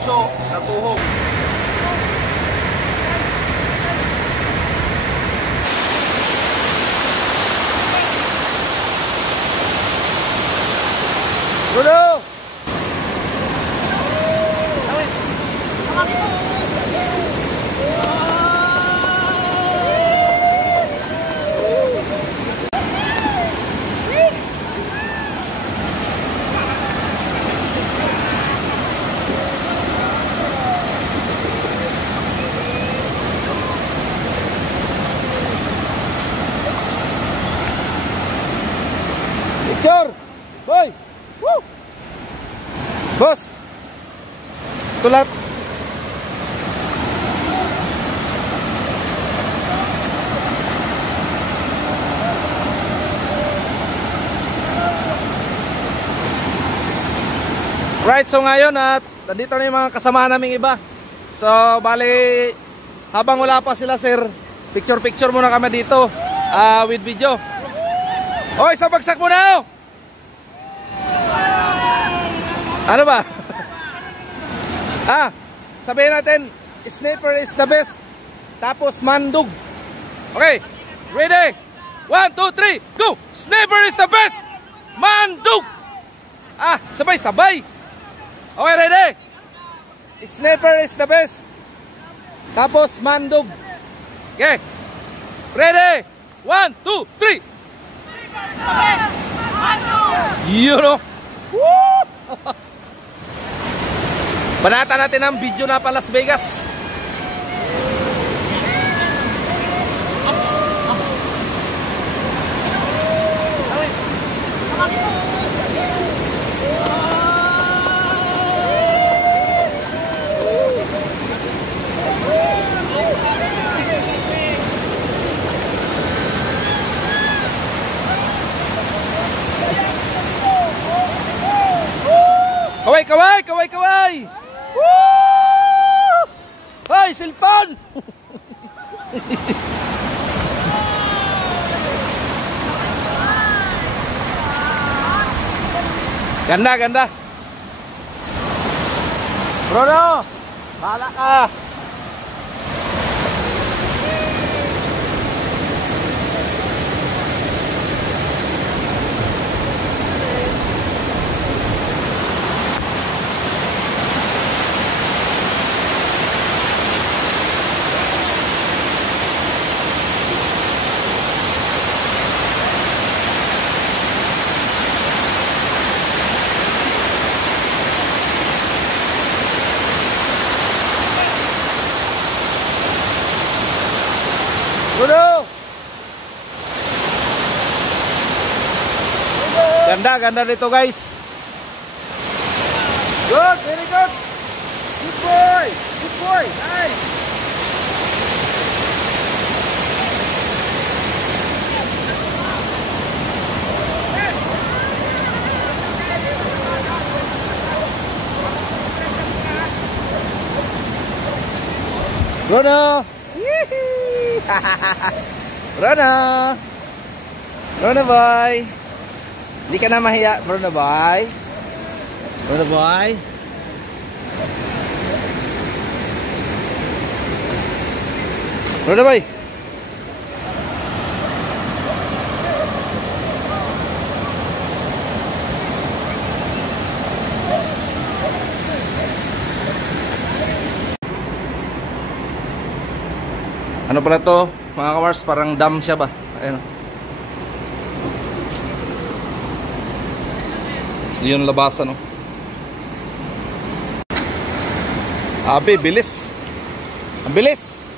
puso na tuhog. Bruno! Picture! Boy! Woo! Boss! Tulat! Right, so ngayon at nandito na yung mga kasama naming iba. So, bali, habang wala pa sila sir, picture muna kami dito with video. Hoy, sa bagsak mo na! Ano ba? Sabihin natin, sniper is the best. Tapos mandug. Okay, ready? 1, 2, 3, go! Sniper is the best! Mandug! Sabay-sabay. Okay, ready? Sniper is the best. Tapos mandug. Okay, ready? 1, 2, 3. You know? Woo! Banata natin ang video na pa Las Vegas. Kaway! Woo! Hoy, cellphone! Ganda. Bruno, bahala ka. Bruno! Ganda dito guys. Good, very good. Good boy, nice. Bruno! Bruno boy, hindi ka na mahiya. Bruno boy, Bruno boy. Ano pala to mga kawars, parang dam siya ba? Ayan. Yun labasan, no? Abi, bilis. Ang bilis.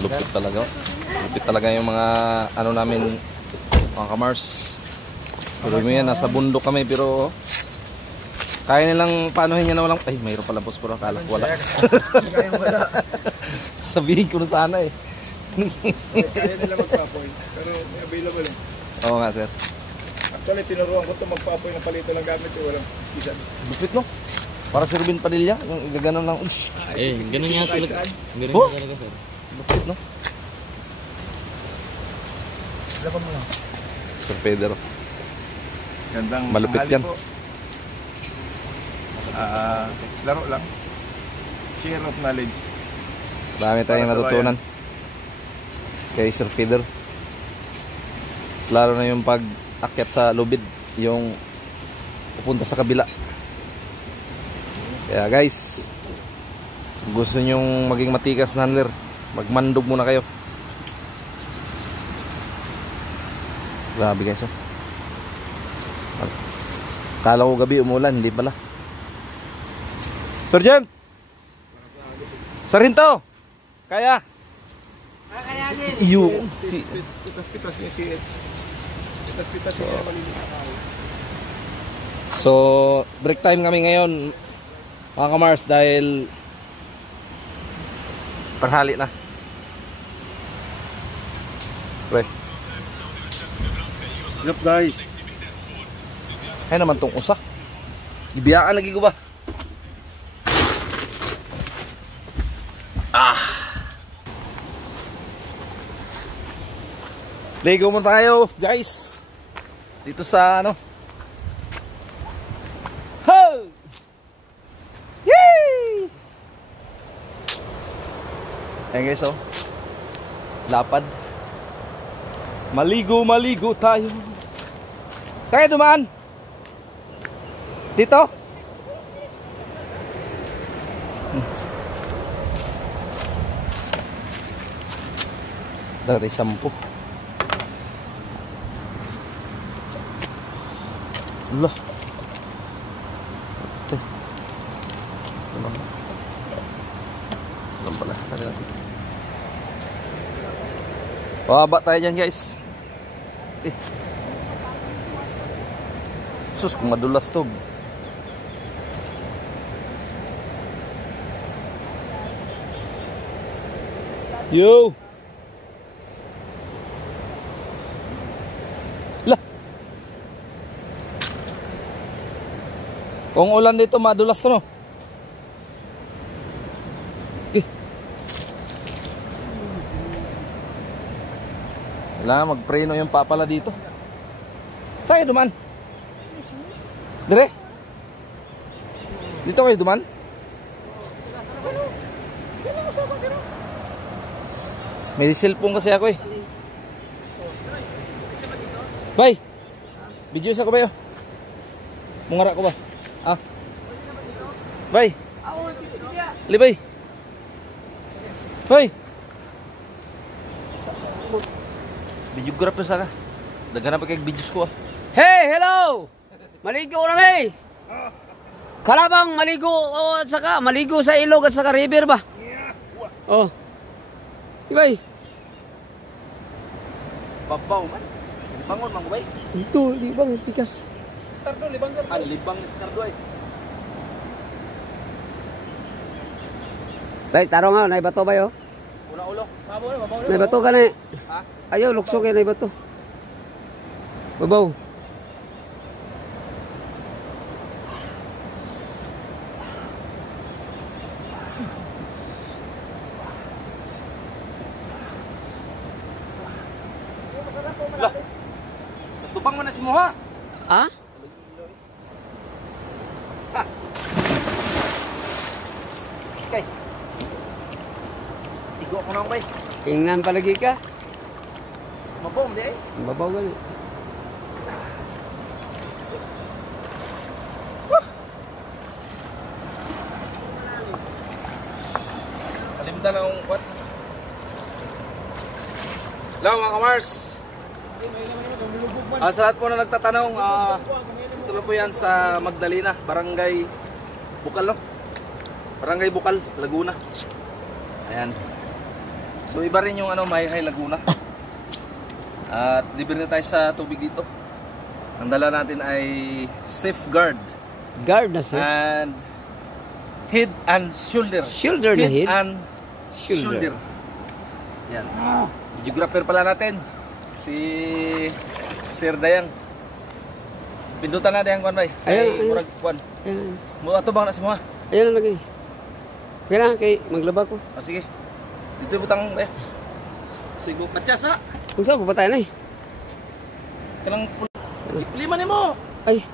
Lupit talaga. Lupit talaga yung mga ano namin, mga kamars. Pero yan, nasa bundok kami pero kaya nilang paanohin niya na walang... Ay, mayroon pala boss, pero akala ko wala. Sabihin ko na sana eh. Kaya nila magpapoy, pero may available eh. Oo nga sir. Actually, tinuruan ko ito magpapoy ng palito ng gamit eh, walang iskisan. Lupit no? Para si Ruben Padilla, yung igaganon lang. Ganun nga talaga. Ganun Oh? nga talaga sir. Lupit no? Laban mo lang. Sir Pedro. Gandang Malupit yan. po. Laro lang. Share of knowledge. Marami tayong Para sa natutunan kay Sir Feeder. Lalo na yung pag-akyat sa lubid, yung pupunta sa kabila. Kaya guys, gusto nyong maging matikas na handler, magmandog muna kayo. Grabe guys oh. Kala ko gabi umulan, hindi pala. Sergeant! Sarhinto! Kaya? Iyo. Pitas-pitas niya si Ed. Pitas-pitas niya maliliit. So, break time kami ngayon, mga kamars, dahil tanghali na. Pre. What's up guys? Ay naman tong usa. Ibiyaan lagi ko ba? Ligo mo tayo, guys. Dito sa ano? Ho! Yay! Ayan guys, oh. Lapad. Maligo tayo. Kaya dumaan? Dito? Dati shampoo. Allah. Ate. Alam pala. Tari natin. Pababa tayo dyan guys. Sus, kung madulas to. Yo! Kung ulan dito, madulas to, no? Okay. Kailangan magpreno yung papala dito. Saan kayo duman? Dire? Dito kayo duman? May cellphone kasi ako eh. Bay! Video sa ko ba yun? Mungara ko ba? Ah. Bay. Libay. Bay. Videographer sa ka. Daghan pa kay videos ko ah. Hey, hello. Maligo na may. Kalabang maligo at saka maligo sa ilog at saka river ba? Oh. Ibay. Babaw man. Libangon man ko bay. Ito, libang tikas. Stardo libang ka. Ah, libang stardo ay. Bay, taro nga, naibato ba yo? Una ulo. Babaw. Naibato ka na. Ha? Ayaw, lukso kayo naibato. Babaw. Lah. Tubang mo na si Moha. Ah? Okay. Igo ko nang bay. Ingan palagi ka. Mabom di ay. Babaw ka na. Mindanao what? Hello mga kamars. Sa lahat po na nagtatanong, ito lang po yan sa Magdalena, Barangay Bukal, no? Barangay Bukal, Laguna. Ayan. So iba rin yung Mayhay Laguna. At libre na tayo sa tubig dito. Ang dala natin ay safeguard. Guard na sir. And head and shoulder. Shoulder na head? and Shoulder. shoulder. Yan. Geographer pala natin. Si Sir Dayang. Pindutan na Dayang kuan bay. Ayun, ayun. Murag kuan. Ayan. Mo ato bang na si mga? Ayan na lagi. Kaya kay maglaba ko. Sige. Dito butang eh. Sige, patyasa. Kung saan papatay na eh. Kanang lima nimo. Ay.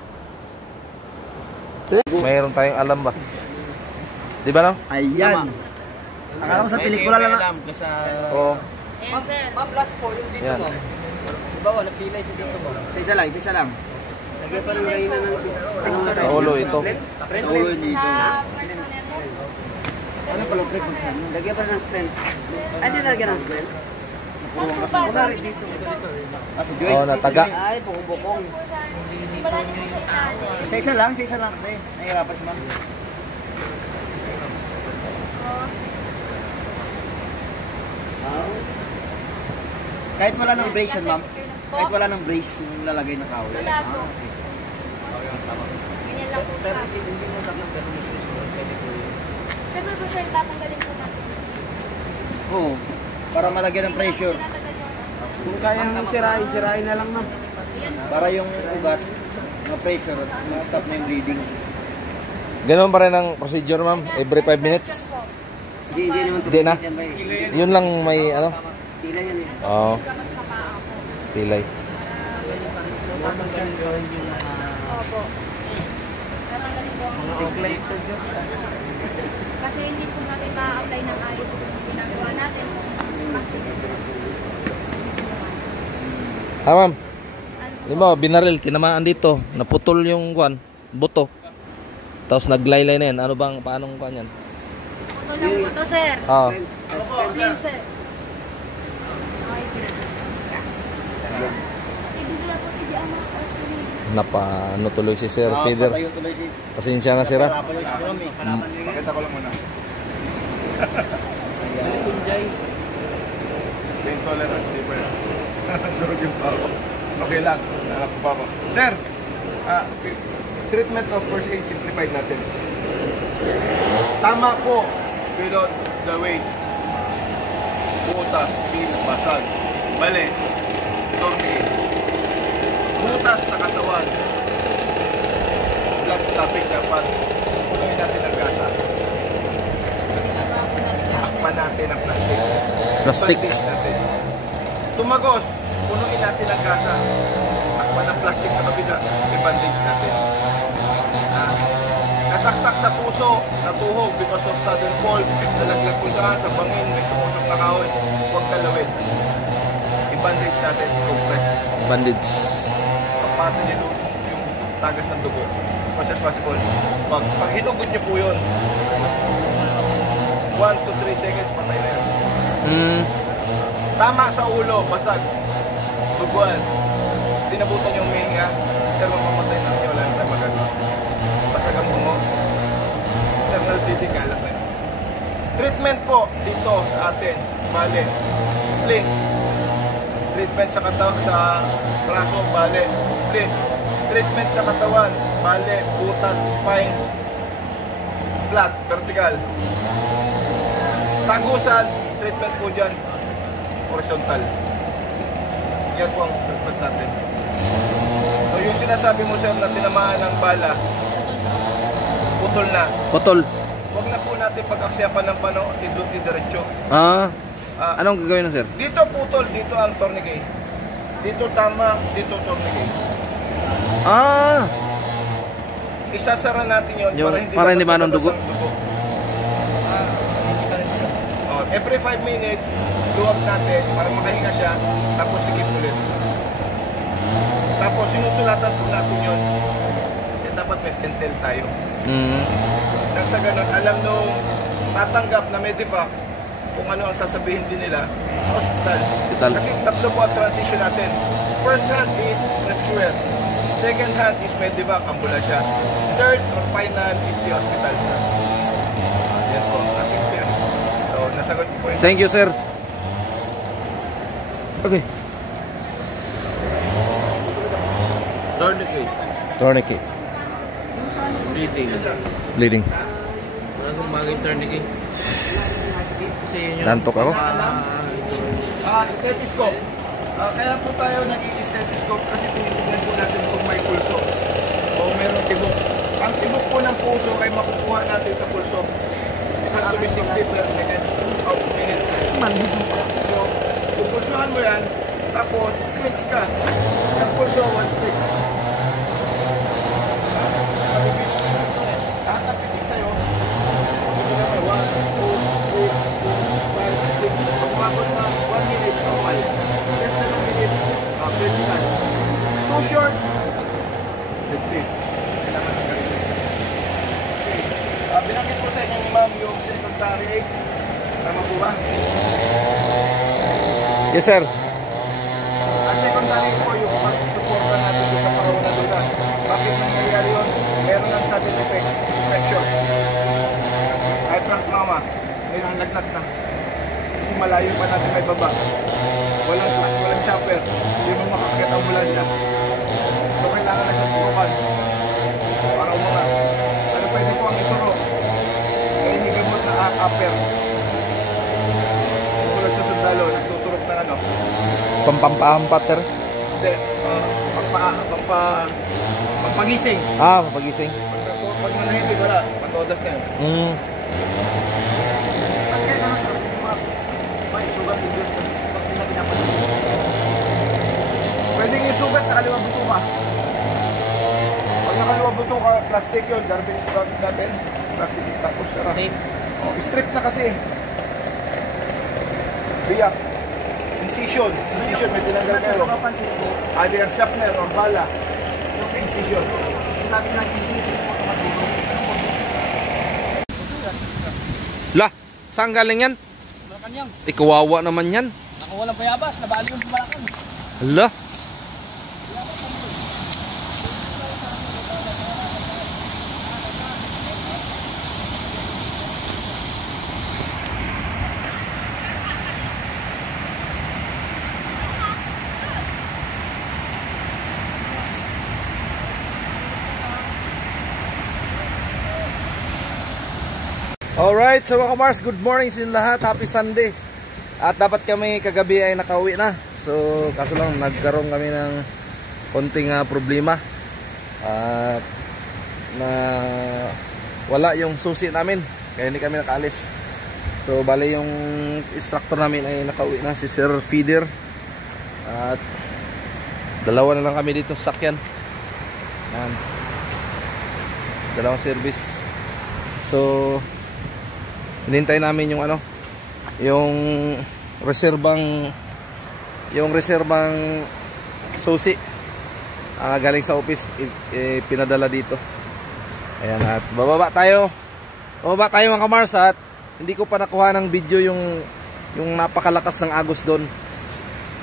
Mayroon tayong alam ba? Di ba no? Ayan. Akala mo sa pelikula lang. Alam ko sa... Oo. Ayan, sir. Ma-plus po yung dito Yan. mo. Diba, napilay sa dito mo. Isa lang, isa lang. Lagyan pa ng rayna ng... Sa ulo ito. Sa ulo dito. Sa person nito. Ano pala break mo siya? Lagyan pa ng stent. Ay, di nalagyan ng stent? Saan po ba? Sa Joy. Oh, nataga. Ay, bukong-bukong. Wala niyo po sa ilalim. Sa isa lang kasi. Nahirapan si ma'am. Kahit wala ng brace yan, ma'am. Kahit wala ng brace yung lalagay na kawal. Wala po. Ganyan lang po. Pero po sir, tatanggalin po natin. Oo. Para malagyan ng pressure. Tinatagal yung... Kung kayang sirain na lang, ma'am. Para yung ugat, na-pressure, ma-stop na yung bleeding. Ganoon pa rin ang procedure, ma'am? Every 5 minutes? Hindi naman ito. Hindi na. Yun lang may Tila yan eh. Oo. Pilay. Opo. Tatanggalin po ang... Kasi hindi po natin ma-apply ng ayos yung ginagawa natin. Kasi... Ma'am. Lima, binaril, tinamaan dito. Naputol yung buto. Tapos naglaylay na yan. Ano bang, paanong kuan yan? Puto lang po to, sir. Oo. Clean, sir. Okay, sir. Ibigla po, hindi ang mga customer. Ano tuloy si Sir Feeder. Patayo tuloy si... Pasensya na sira. Patayo si Romy. Pakita ko lang muna. Pain tolerance, di ba yan? Durugin pa ako. Okay lang. Alam ko pa ako. Sir, treatment of first aid simplified natin. Tama po. Below the waist. Butas, pin, basag. Mali. Tourniquet. Butas sa katawan. Blood stopping dapat. Punuin natin ang gasa. Takpan natin ang plastic. Plastic. Bandage natin. Tumagos. Punuin natin ang gasa. Takpan ang plastic sa kabila. I-bandage natin. Nasaksak sa puso, natuhog because of sudden fall, nalaglag ko sa bangin, may tumusok na kahoy, huwag galawin. I-bandage natin, i-compress. Bandage. Pagpati niyo yung tagas ng dugo, as much as possible. Pag hinugot niyo po yun, 1 to 3 seconds, patay na yan. Tama sa ulo, basag, duguan, dinabutan yung mihinga, pero mamamatay na niyo, wala na tayo magagawa. Basag ang bungo, internal bleeding, galak na yun. Treatment po dito sa atin, bale, splints. Treatment sa braso, bale, splints. Treatment sa katawan, bale, butas, spine, flat, vertical. Tagusan, treatment po dyan, horizontal. Yan po ang treatment natin. So yung sinasabi mo sir na tinamaan ng bala, putol na. Putol. Huwag na po natin pag-aksyapan ng diretso. Anong gagawin na sir? Dito putol, dito ang tourniquet. Dito tama, dito tourniquet. Isasara natin yun Para hindi manong dugo. Every 5 minutes, luwag natin para makahinga siya, tapos sigip ulit. Tapos sinusulatan po natin yun. Kaya dapat may pentel tayo. Nang sa ganun, alam nung tatanggap na medivac, kung ano ang sasabihin din nila sa hospital. Hospital. Kasi tatlo po ang transition natin. First hand is rescuer. Second hand is medevac, ambulansya. Third or final is the hospital. Yan po ang ating plan. So, nasagot ko po yun. Thank you, sir. Okay. Tourniquet. Tourniquet. Bleeding. Bleeding. Wala kong bagay tourniquet. Kasi yun yung... Nantok ako. Stethoscope. Kaya po tayo nag-i-stethoscope kasi tinitignan po natin kung may pulso o meron tibok. Ang tibok po ng puso ay makukuha natin sa pulso. It has to be 60 per second of minute. So, pupulsuhan mo yan, tapos clicks ka. Sa pulso, 1 click. Tatapitin sa'yo. 1, 2, 3, 4, 5, 6. Pagpapot na 1 minute, normal. Less than a minute, 20 ka. Too short, 50. Kailangan ng release. Okay. Binanggit ko sa inyo, ma'am, yung secondary aid. Tama po ba? Yes, sir. Ang secondary po yung pag-suporta natin sa parawan na lunas. Bakit nangyayari yun? Meron ng sudden effect, infection. Hyper trauma, may nanglagnat na. Kasi malayo pa natin may baba. Walang chopper, hindi mo makakakit ang ambulansya. So kailangan na siya tumapan. Para umangat. Ano pwede po ang ituro? May inigamot na upper. Tulad sa sundalo, nagtuturok ng ano? Pampahampat, sir. Hindi, pampagising. Mapagising. Pag manahimik, wala. Patodas na yun. At kailangan sa may sugat din yun. Pag pinapagising. Pwedeng yung sugat, nakaliwa buto ka. Pag nakaliwa buto ka, plastic yun. Garbage bag natin. Plastic. Tapos, straight na kasi. Biyak. Incision, may tinanggal kayo. Either sharpener or bala. Incision. Sabi ng incision mo matulog. La, saan galing yan? Malacanang. Kawawa naman yan. Naku, walang payabas. Nabali yung Malacan. Hala. Alright, so mga Mars, good morning sa inyo lahat. Happy Sunday. At dapat kami kagabi ay nakauwi na. So, kaso lang nagkaroon kami ng konting problema. At na wala yung susi namin. Kaya hindi kami nakaalis. So, bali yung instructor namin ay nakauwi na, si Sir Feeder. At dalawa na lang kami dito sa sakyan. Yan. Dalawang service. So, hinintay namin yung yung reserbang susi galing sa office, pinadala dito. Ayan, at bababa tayo mga kamars. At hindi ko pa nakuha ng video yung napakalakas ng agos doon.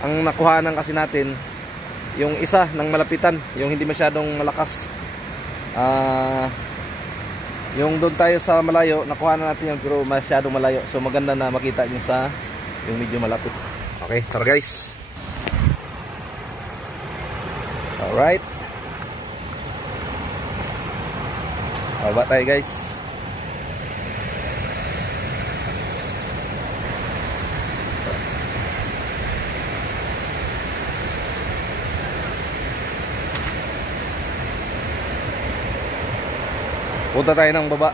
Ang nakuha ng kasi natin yung isa ng malapitan, yung hindi masyadong malakas. Yung doon tayo sa malayo, nakuha na natin yun, pero masyadong malayo. So maganda na makita nyo sa yung medyo malapit. Okay, tara guys. Alright. Baba tayo guys. Punta tayo ng baba.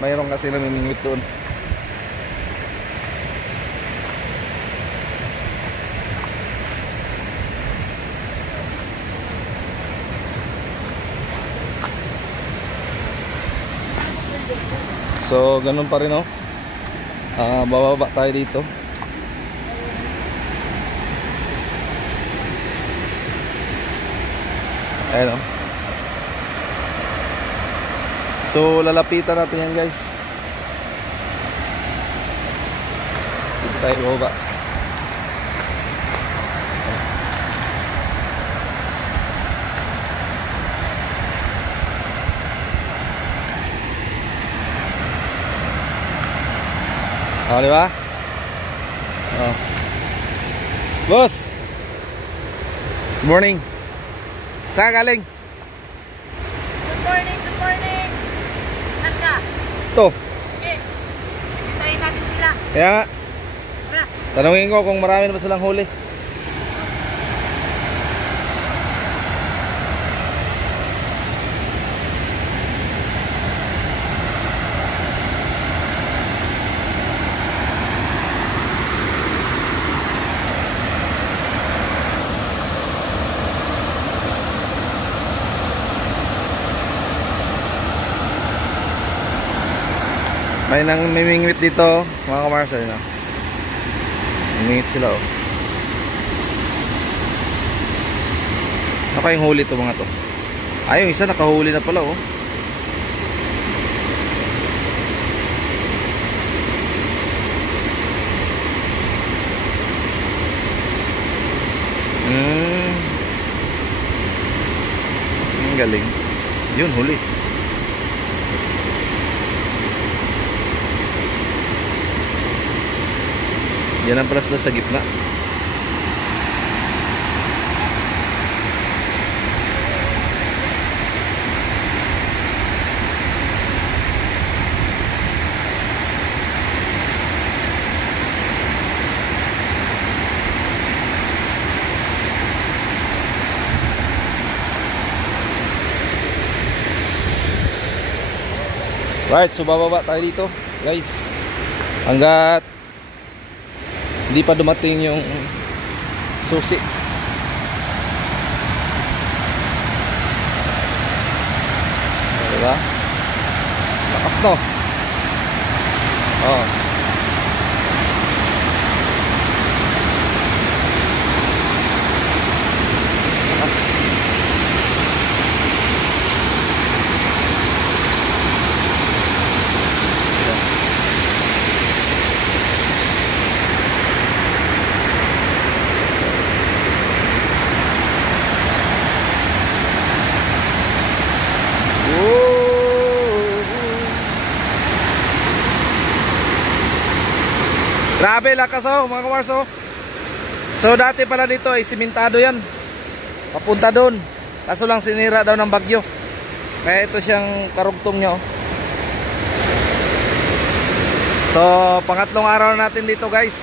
Mayroon kasi namimingwit doon. So, ganun pa rin bababa tayo dito. Ayan So, lalapitan natin yan guys. tayo baba. Oh, di ba? Oh. Boss. Good morning. Saan ka galing? Good morning, good morning. Saan ka? Ito. Okay. Hintayin natin sila. Kaya nga, Tara. tanungin ko kung marami na ba silang huli. May nang mimingwit dito, mga kamarsa, yun, mimingwit sila, oh. Naka yung huli to mga to. Ay, yung isa nakahuli na pala, oh. Ang galing. Yun, huli. Yan ang pala sila sa gitna. Right, so bababa tayo dito, guys. Hanggat hindi pa dumating yung susi. Diba? Lakas no? Oh. Lakas. Grabe lakas, oh mga kamarso. So dati pala dito ay simentado yan, papunta doon. Kaso lang sinira daw ng bagyo. Kaya ito siyang karugtong niya, oh. So pangatlong araw natin dito, guys.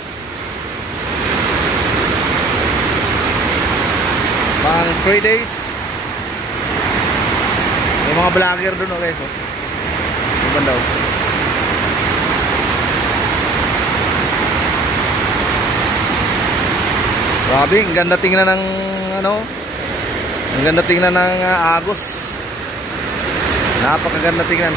Pang 3 days. May mga vlogger doon, oh guys, oh. Ibang daw. Grabe, ang ganda tingnan ng ano, ang ganda tingnan ng agos. Napakaganda tingnan.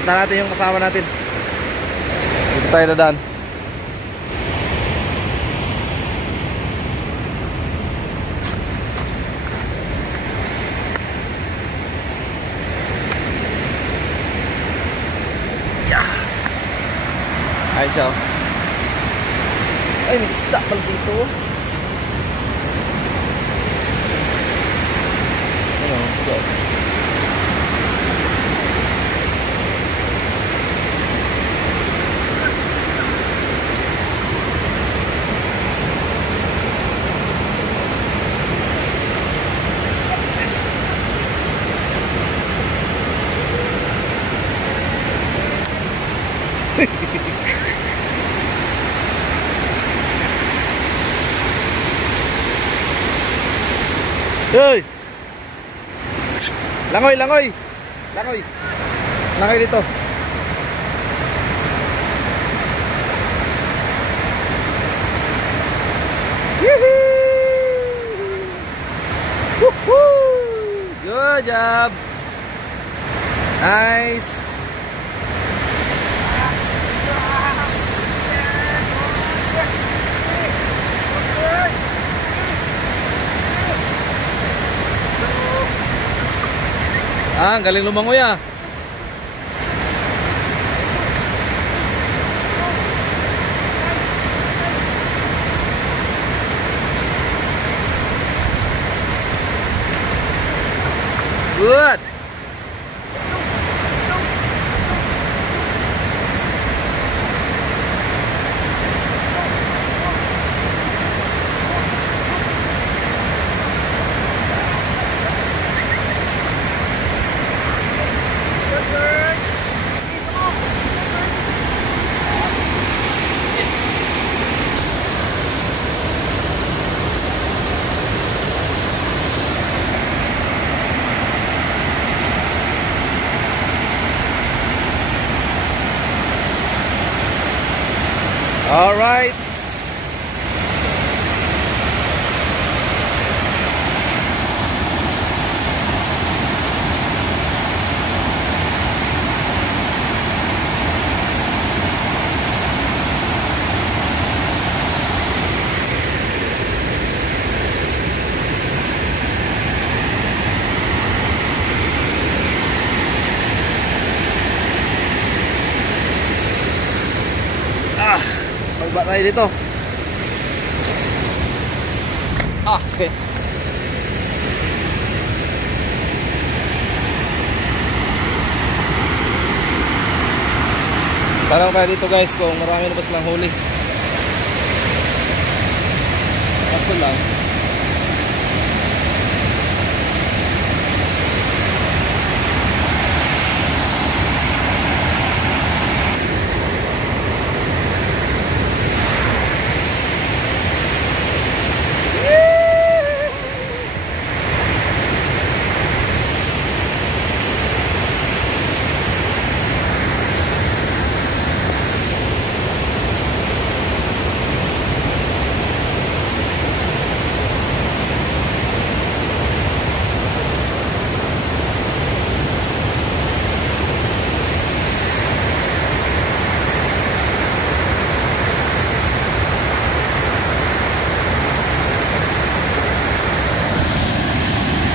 Punta natin yung kasama natin. Dito tayo dadaan. Yeah. Ay siya. Ay, may isda pala dito. Ano, isda. Hoy! Langoy, langoy! Langoy! Langoy dito. Woohoo! Good job! Nice! Ang galing lumangoy, ah. Alright. Baba tayo dito. Okay. Tanong tayo dito guys kung marami na ba silang huli. Kaso lang